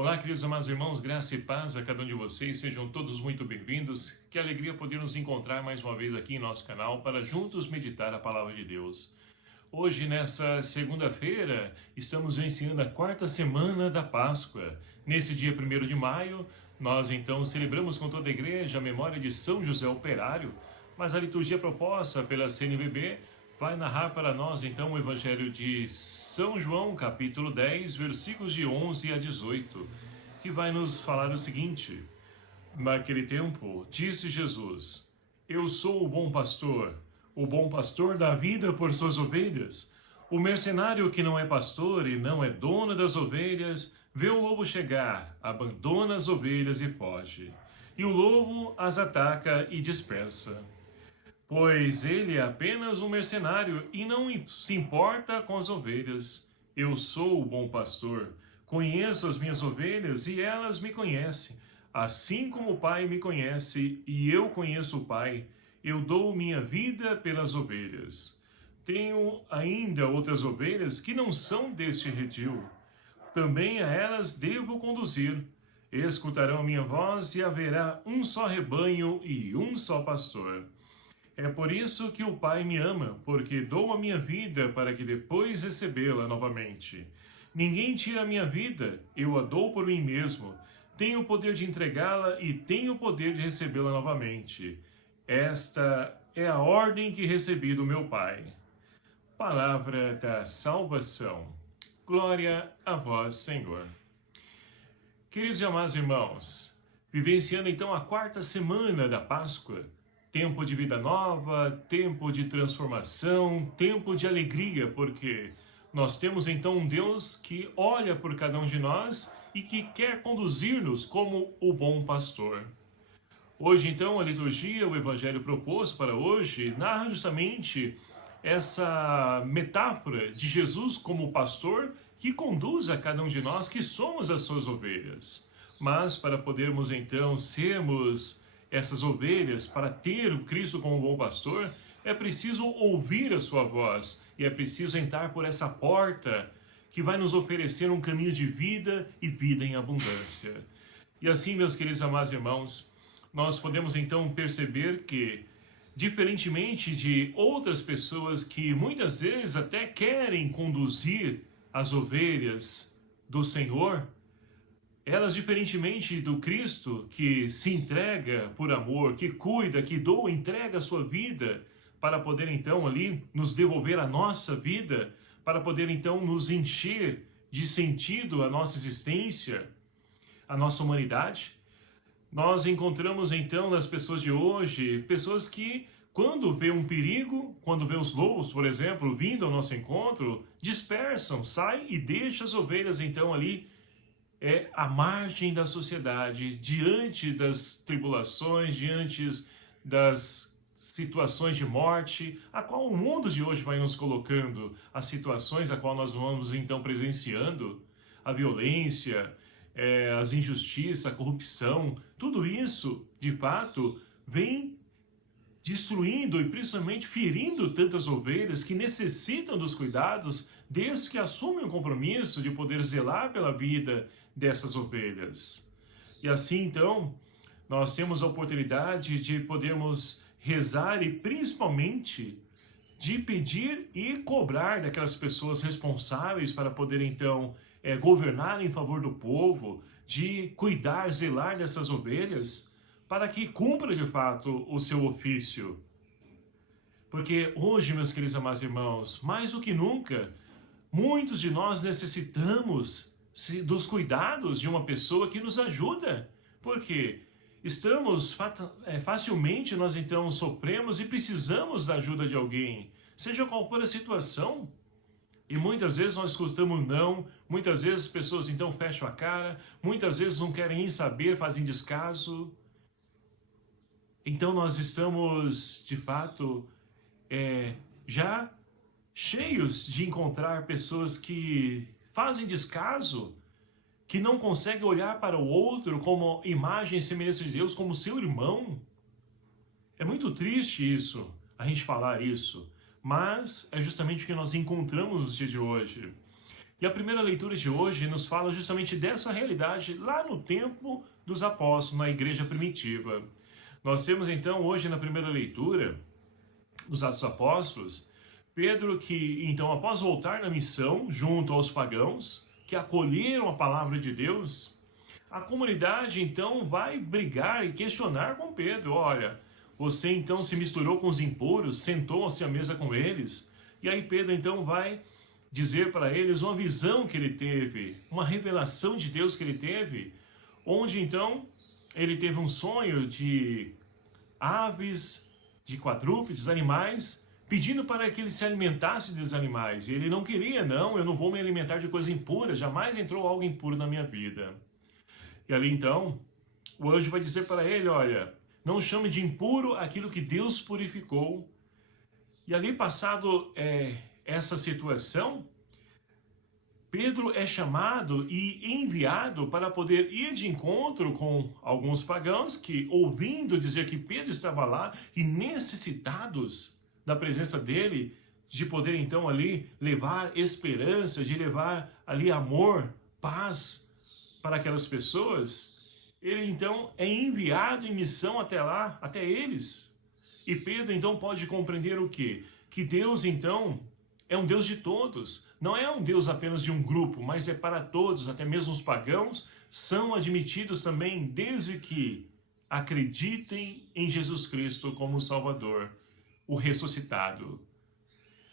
Olá, queridos amados irmãos, graça e paz a cada um de vocês, sejam todos muito bem-vindos. Que alegria poder nos encontrar mais uma vez aqui em nosso canal para juntos meditar a palavra de Deus. Hoje, nessa segunda-feira, estamos vencendo a quarta semana da Páscoa. Nesse dia 1º de maio, nós então celebramos com toda a igreja a memória de São José Operário, mas a liturgia proposta pela CNBB vai narrar para nós então o Evangelho de São João, capítulo 10, versículos de 11 a 18, que vai nos falar o seguinte: Naquele tempo, disse Jesus: Eu sou o bom pastor dá vida por suas ovelhas. O mercenário que não é pastor e não é dono das ovelhas, vê o lobo chegar, abandona as ovelhas e foge. E o lobo as ataca e dispersa. Pois ele é apenas um mercenário e não se importa com as ovelhas. Eu sou o bom pastor, conheço as minhas ovelhas e elas me conhecem. Assim como o Pai me conhece e eu conheço o Pai, eu dou minha vida pelas ovelhas. Tenho ainda outras ovelhas que não são deste redil. Também a elas devo conduzir. Escutarão minha voz e haverá um só rebanho e um só pastor. É por isso que o Pai me ama, porque dou a minha vida para que depois recebê-la novamente. Ninguém tira a minha vida, eu a dou por mim mesmo. Tenho o poder de entregá-la e tenho o poder de recebê-la novamente. Esta é a ordem que recebi do meu Pai. Palavra da salvação. Glória a vós, Senhor. Queridos e amados irmãos, vivenciando então a quarta semana da Páscoa, tempo de vida nova, tempo de transformação, tempo de alegria, porque nós temos então um Deus que olha por cada um de nós e que quer conduzir-nos como o bom pastor. Hoje então a liturgia, o evangelho proposto para hoje, narra justamente essa metáfora de Jesus como pastor que conduz a cada um de nós que somos as suas ovelhas. Mas para podermos então sermos essas ovelhas, para ter o Cristo como bom pastor, é preciso ouvir a sua voz e é preciso entrar por essa porta que vai nos oferecer um caminho de vida e vida em abundância. E assim, meus queridos amados irmãos, nós podemos então perceber que, diferentemente de outras pessoas que muitas vezes até querem conduzir as ovelhas do Senhor, elas, diferentemente do Cristo, que se entrega por amor, que cuida, que doa, entrega a sua vida para poder então ali nos devolver a nossa vida, para poder então nos encher de sentido a nossa existência, a nossa humanidade. Nós encontramos então nas pessoas de hoje, pessoas que quando vê um perigo, quando vê os lobos, por exemplo, vindo ao nosso encontro, dispersam, saem e deixam as ovelhas então ali à margem da sociedade, diante das tribulações, diante das situações de morte, a qual o mundo de hoje vai nos colocando, as situações a qual nós vamos então presenciando, a violência, as injustiças, a corrupção, tudo isso, de fato, vem destruindo e principalmente ferindo tantas ovelhas que necessitam dos cuidados desde que assumem o compromisso de poder zelar pela vida dessas ovelhas. E assim, então, nós temos a oportunidade de podermos rezar e principalmente de pedir e cobrar daquelas pessoas responsáveis para poder, então, governar em favor do povo, de cuidar, zelar dessas ovelhas, para que cumpra de fato o seu ofício. Porque hoje, meus queridos amados irmãos, mais do que nunca, muitos de nós necessitamos dos cuidados de uma pessoa que nos ajuda, porque facilmente nós então sofremos e precisamos da ajuda de alguém, seja qual for a situação. E muitas vezes nós escutamos não, muitas vezes as pessoas então fecham a cara, muitas vezes não querem nem saber, fazem descaso. Então nós estamos, de fato, já cheios de encontrar pessoas que fazem descaso, que não conseguem olhar para o outro como imagem e semelhança de Deus, como seu irmão. É muito triste isso, a gente falar isso, mas é justamente o que nós encontramos nos dias de hoje. E a primeira leitura de hoje nos fala justamente dessa realidade lá no tempo dos apóstolos, na igreja primitiva. Nós temos então hoje na primeira leitura dos Atos dos Apóstolos, Pedro que então após voltar na missão junto aos pagãos, que acolheram a palavra de Deus, a comunidade então vai brigar e questionar com Pedro. Olha, você então se misturou com os impuros, sentou-se à mesa com eles. E aí Pedro então vai dizer para eles uma visão que ele teve, uma revelação de Deus que ele teve, onde então ele teve um sonho de aves, de quadrúpedes, animais, pedindo para que ele se alimentasse dos animais. E ele não queria, não, eu não vou me alimentar de coisa impura, jamais entrou algo impuro na minha vida. E ali então, o anjo vai dizer para ele, olha, não chame de impuro aquilo que Deus purificou. E ali passado essa situação, Pedro é chamado e enviado para poder ir de encontro com alguns pagãos que, ouvindo dizer que Pedro estava lá e necessitados da presença dele, de poder então ali levar esperança, de levar ali amor, paz para aquelas pessoas, ele então é enviado em missão até lá, até eles. E Pedro então pode compreender o quê? Que Deus então é um Deus de todos, não é um Deus apenas de um grupo, mas é para todos, até mesmo os pagãos são admitidos também desde que acreditem em Jesus Cristo como Salvador, o ressuscitado.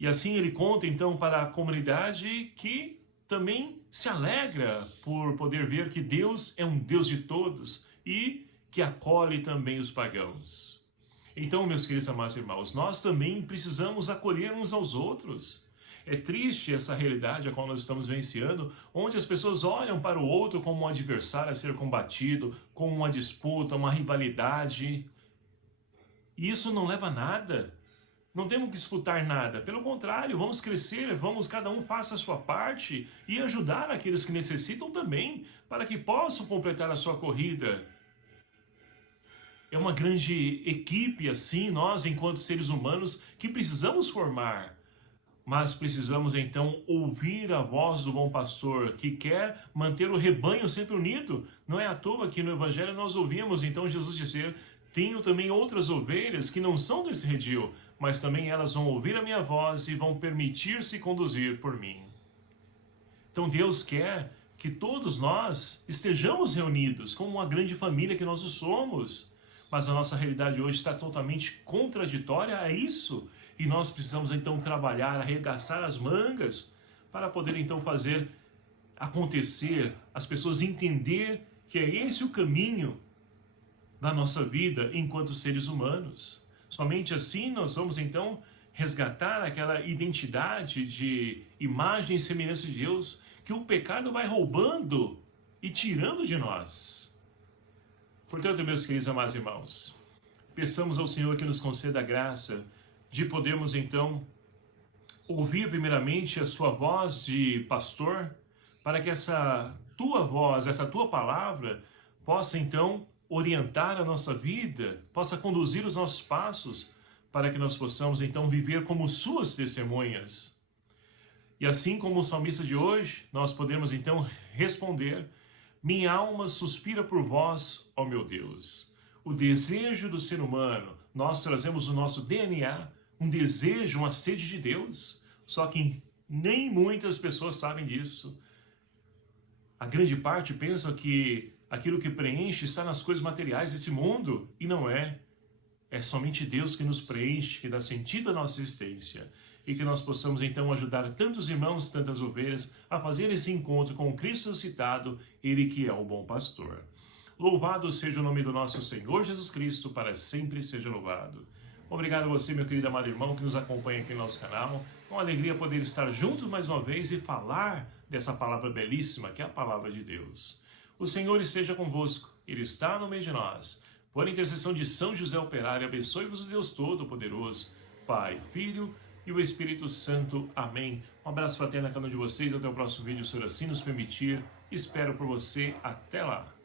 E assim ele conta então para a comunidade que também se alegra por poder ver que Deus é um Deus de todos e que acolhe também os pagãos. Então, meus queridos amados irmãos, nós também precisamos acolher uns aos outros. É triste essa realidade a qual nós estamos vivenciando, onde as pessoas olham para o outro como um adversário a ser combatido, como uma disputa, uma rivalidade. E isso não leva a nada. Não temos que disputar nada. Pelo contrário, vamos crescer, cada um faça a sua parte e ajudar aqueles que necessitam também, para que possam completar a sua corrida. É uma grande equipe assim, nós enquanto seres humanos, que precisamos formar. Mas precisamos então ouvir a voz do bom pastor, que quer manter o rebanho sempre unido. Não é à toa que no Evangelho nós ouvimos então Jesus dizer, tenho também outras ovelhas que não são desse redil, mas também elas vão ouvir a minha voz e vão permitir-se conduzir por mim. Então Deus quer que todos nós estejamos reunidos como uma grande família que nós somos. Mas a nossa realidade hoje está totalmente contraditória a isso. E nós precisamos então trabalhar, arregaçar as mangas para poder então fazer acontecer, as pessoas entender que é esse o caminho da nossa vida enquanto seres humanos. Somente assim nós vamos então resgatar aquela identidade de imagem e semelhança de Deus que o pecado vai roubando e tirando de nós. Portanto, meus queridos amados irmãos, peçamos ao Senhor que nos conceda a graça de podermos então ouvir primeiramente a sua voz de pastor, para que essa tua voz, essa tua palavra possa então orientar a nossa vida, possa conduzir os nossos passos, para que nós possamos então viver como suas testemunhas. E assim como o salmista de hoje, nós podemos então responder, minha alma suspira por vós, ó meu Deus. O desejo do ser humano, nós trazemos o nosso DNA, um desejo, uma sede de Deus. Só que nem muitas pessoas sabem disso. A grande parte pensa que aquilo que preenche está nas coisas materiais desse mundo, e não é. É somente Deus que nos preenche, que dá sentido à nossa existência. E que nós possamos então ajudar tantos irmãos, tantas ovelhas, a fazer esse encontro com o Cristo ressuscitado, Ele que é o bom pastor. Louvado seja o nome do nosso Senhor Jesus Cristo, para sempre seja louvado. Obrigado a você, meu querido amado irmão, que nos acompanha aqui no nosso canal. Com alegria poder estar juntos mais uma vez e falar dessa palavra belíssima, que é a palavra de Deus. O Senhor esteja convosco, Ele está no meio de nós. Por intercessão de São José Operário, abençoe-vos o Deus Todo-Poderoso, Pai, Filho e o Espírito Santo. Amém. Um abraço fraterno a cada um de vocês. Até o próximo vídeo, se assim nos permitir. Espero por você. Até lá.